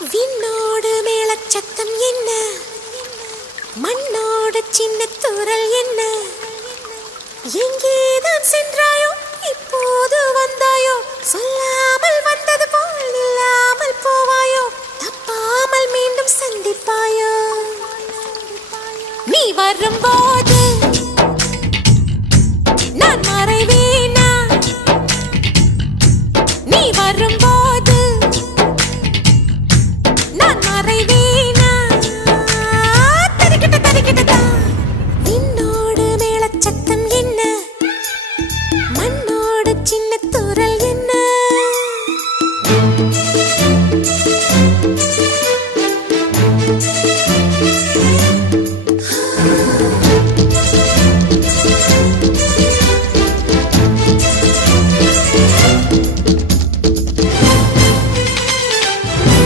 விண்ணோடு மேளச்சத்தம் என்ன, மண்ணோடு சின்ன தூரல் என்ன, எங்கேதான் சென்றாயோ இப்போது வந்தாயோ, சொல்லாமல் வந்தது போல் இல்லாமல் போவாயோ, தப்பாமல் மீண்டும் சந்திப்பாயோ, நீ வரும்போது